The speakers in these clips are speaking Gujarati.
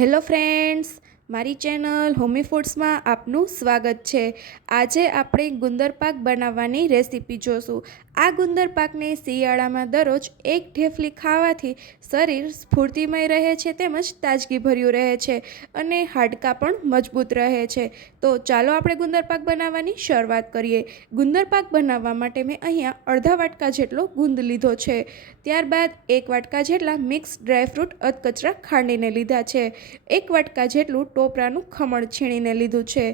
હેલો ફ્રેન્ડ્સ, મારી ચેનલ હોમીફૂડ્સ માં આપનું સ્વાગત છે। આજે આપણે ગુંદર પાક બનાવવાની રેસીપી જોશું। આ ગુંદર પાકને શિયાળામાં દરરોજ એક ઢેફલી ખાવાથી શરીર સ્ફૂર્તિમય રહે છે તેમજ તાજગીભર્યું રહે છે અને હાડકાં પણ મજબૂત રહે છે। તો ચાલો આપણે ગુંદર પાક બનાવવાની શરૂઆત કરીએ। ગુંદર પાક બનાવવા માટે મેં અહીંયા અડધા વાટકા જેટલો ગુંદ લીધો છે। ત્યારબાદ 1 વાટકા જેટલા મિક્સ ડ્રાયફ્રૂટ અધકચરા ખાંડીને લીધા છે। 1 વાટકા જેટલું ટોપરાનું ખમણ છીણીને લીધું છે।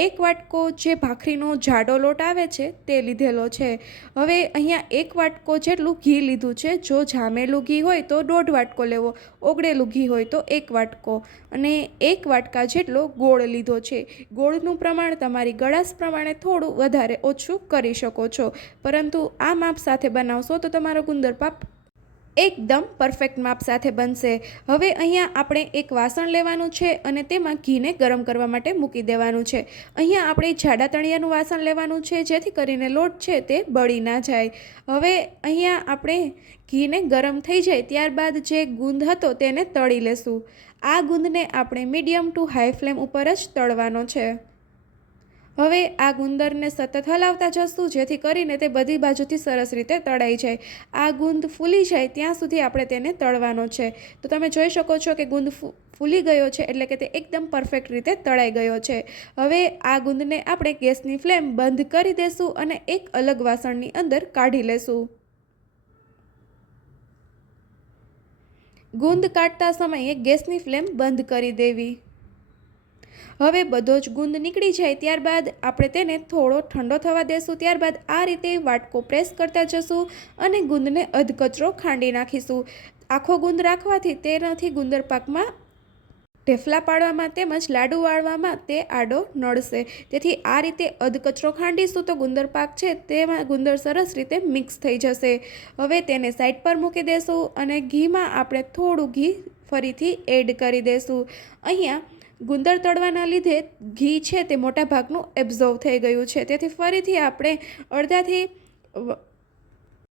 1 વાટકો જે ભાખરીનો જાડો લોટ આવે છે તે લીધેલો છે। હવે અહીંયા 1 વાટકો જેટલું ઘી લીધું છે। જો જામેલું ઘી હોય તો 1.5 વાટકો લેવો, ઓગળેલું ઘી હોય તો 1 વાટકો, અને 1 વાટકા જેટલો ગોળ લીધો છે। ગોળનું પ્રમાણ તમારી ગળાશ પ્રમાણે થોડું વધારે ઓછું કરી શકો છો, પરંતુ આ માપ સાથે બનાવશો તો તમારો ગુંદર પાક એકદમ પરફેક્ટ માપ સાથે બનશે। હવે અહીંયા આપણે એક વાસણ લેવાનું છે અને તેમાં ઘીને ગરમ કરવા માટે મૂકી દેવાનું છે। અહીંયા આપણે જાડા તળિયાનું વાસણ લેવાનું છે જેથી કરીને લોટ છે તે બળી ના જાય। હવે અહીંયા આપણે ઘીને ગરમ થઈ જાય ત્યારબાદ જે ગુંદ હતો તેને તળી લેશું। આ ગુંદને આપણે મીડિયમ ટુ હાઈ ફ્લેમ ઉપર જ તળવાનો છે। હવે આ ગુંદરને સતત હલાવતા જશું જેથી કરીને તે બધી બાજુથી સરસ રીતે તળાઈ જાય। આ ગુંદ ફૂલી જાય ત્યાં સુધી આપણે તેને તળવાનો છે। તો તમે જોઈ શકો છો કે ગુંદ ફૂલી ગયો છે, એટલે કે તે એકદમ પરફેક્ટ રીતે તળાઈ ગયો છે। હવે આ ગુંદને આપણે ગેસની ફ્લેમ બંધ કરી દેશું અને એક અલગ વાસણની અંદર કાઢી લેશું। ગુંદ કાઢતા સમયે ગેસની ફ્લેમ બંધ કરી દેવી। હવે બધો જ ગુંદ નીકળી જાય ત્યારબાદ આપણે તેને થોડો ઠંડો થવા દેશું। ત્યારબાદ આ રીતે વાટકો પ્રેસ કરતા જશું અને ગુંદને અધકચરો ખાંડી નાખીશું। આખો ગુંદ રાખવાથી તેનાથી ગુંદર પાકમાં ઢેફલા પાડવામાં તેમજ લાડુ વાળવામાં તે આડો નડશે, તેથી આ રીતે અધકચરો ખાંડીશું તો ગુંદર પાક છે તેમાં ગુંદર સરસ રીતે મિક્સ થઈ જશે। હવે તેને સાઈડ પર મૂકી દેશું અને ઘીમાં આપણે થોડું ઘી ફરીથી એડ કરી દેશું। અહીંયા ગુંદર તળવાના લીધે ઘી છે તે મોટા ભાગનું એબ્ઝોર્વ થઈ ગયું છે, તેથી ફરીથી આપણે અડધાથી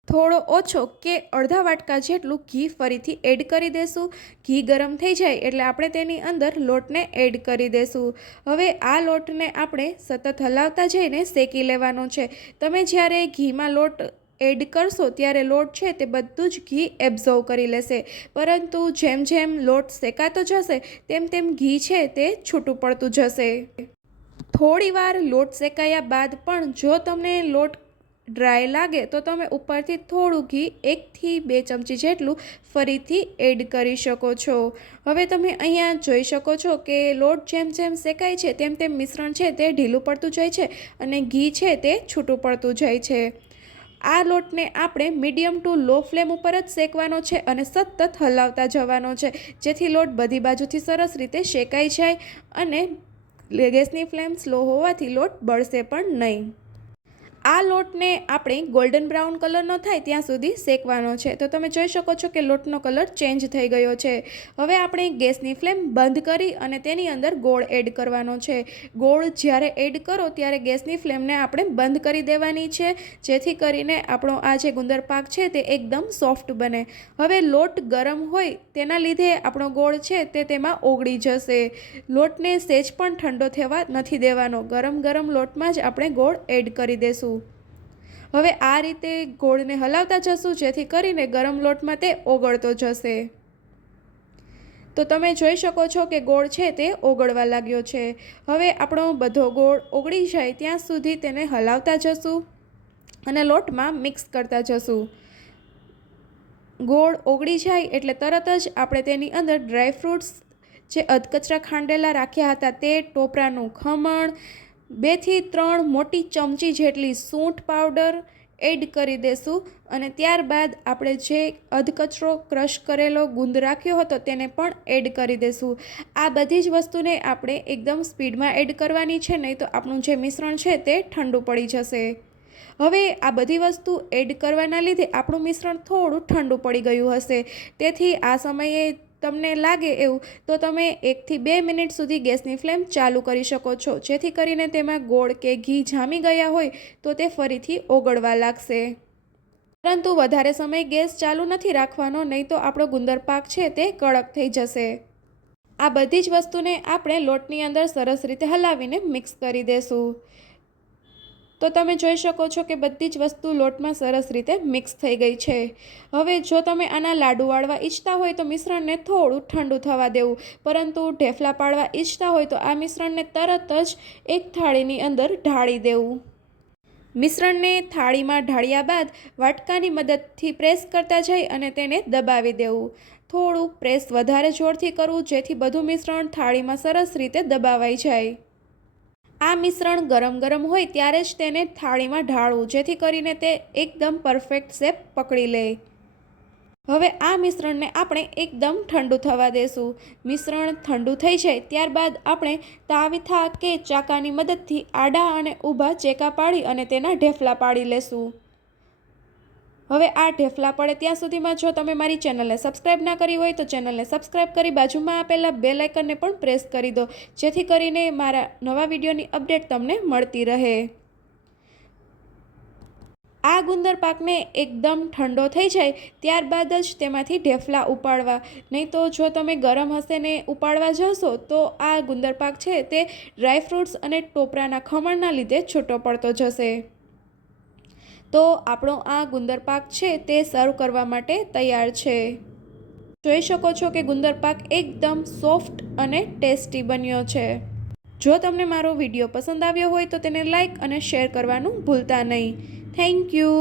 થોડો ઓછો કે અડધા વાટકા જેટલું ઘી ફરીથી એડ કરી દેશું। ઘી ગરમ થઈ જાય એટલે આપણે તેની અંદર લોટને એડ કરી દેશું। હવે આ લોટને આપણે સતત હલાવતા જઈને શેકી લેવાનો છે। તમે જ્યારે ઘીમાં લોટ એડ કરશો ત્યારે લોટ છે તે બધું જ ઘી એબ્ઝોર્વ કરી લેશે, પરંતુ જેમ જેમ લોટ શેકાતો જશે તેમ તેમ ઘી છે તે છૂટું પડતું જશે। થોડી વાર લોટ શેકાયા બાદ પણ જો તમને લોટ ડ્રાય લાગે તો તમે ઉપરથી થોડું ઘી 1 થી 2 ચમચી જેટલું ફરીથી એડ કરી શકો છો। હવે તમે અહીંયા જોઈ શકો છો કે લોટ જેમ જેમ શેકાય છે તેમ તેમ મિશ્રણ છે તે ઢીલું પડતું જાય છે અને ઘી છે તે છૂટું પડતું જાય છે। આ લોટને આપણે મીડિયમ ટુ લો ફ્લેમ ઉપર જ શેકવાનો છે અને સતત હલાવતા જવાનો છે, જેથી લોટ બધી બાજુથી સરસ રીતે શેકાઈ જાય અને ગેસની ફ્લેમ સ્લો હોવાથી લોટ બળશે પણ નહીં। આ લોટને આપણે ગોલ્ડન બ્રાઉન કલરનો થાય ત્યાં સુધી શેકવાનો છે। તો તમે જોઈ શકો છો કે લોટનો કલર ચેન્જ થઈ ગયો છે। હવે આપણે ગેસની ફ્લેમ બંધ કરી અને તેની અંદર ગોળ એડ કરવાનો છે। ગોળ જ્યારે એડ કરો ત્યારે ગેસની ફ્લેમને આપણે બંધ કરી દેવાની છે, જેથી કરીને આપણો આ જે ગુંદર પાક છે તે એકદમ સોફ્ટ બને। હવે લોટ ગરમ હોય તેના લીધે આપણો ગોળ છે તે તેમાં ઓગળી જશે। લોટને સહેજ પણ ઠંડો થવા નથી દેવાનો, ગરમ ગરમ લોટમાં જ આપણે ગોળ એડ કરી દેશું। હવે આ રીતે ગોળને હલાવતા જશું જેથી કરીને ગરમ લોટમાં તે ઓગળતો જશે। તો તમે જોઈ શકો છો કે ગોળ છે તે ઓગળવા લાગ્યો છે। હવે આપણો બધો ગોળ ઓગળી જાય ત્યાં સુધી તેને હલાવતા જશું અને લોટમાં મિક્સ કરતા જશું। ગોળ ઓગળી જાય એટલે તરત જ આપણે તેની અંદર ડ્રાયફ્રૂટ્સ જે અધકચરા ખાંડેલા રાખ્યા હતા તે, ટોપરાનું ખમણ, 2 થી 3 મોટી ચમચી જેટલી સૂંઠ પાવડર એડ કરી દેશું અને ત્યારબાદ આપણે જે અધકચરો ક્રશ કરેલો ગુંદ રાખ્યો હતો તેને પણ એડ કરી દેશું। આ બધી જ વસ્તુને આપણે એકદમ સ્પીડમાં એડ કરવાની છે, નહીં તો આપણું જે મિશ્રણ છે તે ઠંડુ પડી જશે। હવે આ બધી વસ્તુ એડ કરવાના લીધે આપણું મિશ્રણ થોડું ઠંડુ પડી ગયું હશે, તેથી આ સમયે તમને લાગે એવું તો તમે 1 થી 2 મિનિટ સુધી ગેસની ફ્લેમ ચાલુ કરી શકો છો, જેથી કરીને તેમાં ગોળ કે ઘી જામી ગયા હોય તો તે ફરીથી ઓગળવા લાગશે। પરંતુ વધારે સમય ગેસ ચાલુ નથી રાખવાનો, નહીં તો આપણો ગુંદર પાક છે તે કડક થઈ જશે। આ બધી જ વસ્તુને આપણે લોટની અંદર સરસ રીતે હલાવીને મિક્સ કરી દેશું। તો તમે જોઈ શકો છો કે બધી જ વસ્તુ લોટમાં સરસ રીતે મિક્સ થઈ ગઈ છે। હવે જો તમે આના લાડુ વાળવા ઈચ્છતા હોય તો મિશ્રણને થોડું ઠંડુ થવા દેવું, પરંતુ ઢેફલા પાડવા ઈચ્છતા હોય તો આ મિશ્રણને તરત જ એક થાળીની અંદર ઢાળી દેવું। મિશ્રણને થાળીમાં ઢાળ્યા બાદ વાટકાની મદદથી પ્રેસ કરતા જઈ અને તેને દબાવી દેવું। થોડું પ્રેસ વધારે જોરથી કરવું જેથી બધું મિશ્રણ થાળીમાં સરસ રીતે દબાવાઈ જાય। આ મિશ્રણ ગરમ ગરમ હોય ત્યારે જ તેને થાળીમાં ઢાળવું જેથી કરીને તે એકદમ પરફેક્ટ શેપ પકડી લે। હવે આ મિશ્રણને આપણે એકદમ ઠંડુ થવા દેશું। મિશ્રણ ઠંડુ થઈ જાય ત્યારબાદ આપણે તાવીથા કે ચાકાની મદદથી આડા અને ઊભા ચેકા પાડી અને તેના ઢેફલા પાડી લેશું। હવે આ ઢેફલા પડે ત્યાં સુધીમાં જો તમે મારી ચેનલને સબસ્ક્રાઈબ ના કરી હોય તો ચેનલને સબસ્ક્રાઈબ કરી બાજુમાં આપેલા બેલ આઇકનને પણ પ્રેસ કરી દો જેથી કરીને મારા નવા વિડીયોની અપડેટ તમને મળતી રહે। આ ગુંદર પાકને એકદમ ઠંડો થઈ જાય ત્યારબાદ જ તેમાંથી ઢેફલા ઉપાડવા, નહીં તો જો તમે ગરમ હશે ને ઉપાડવા જશો તો આ ગુંદર પાક છે તે ડ્રાયફ્રૂટ્સ અને ટોપરાના ખમણના લીધે છૂટો પડતો જશે। તો આપણો આ ગુંદર પાક છે તે સર્વ કરવા માટે તૈયાર છે। જોઈ શકો છો કે ગુંદર પાક એકદમ સોફ્ટ અને ટેસ્ટી બન્યો છે। જો તમને મારો વિડીયો પસંદ આવ્યો હોય તો તેને લાઈક અને શેર કરવાનું ભૂલતા નહીં। Thank you.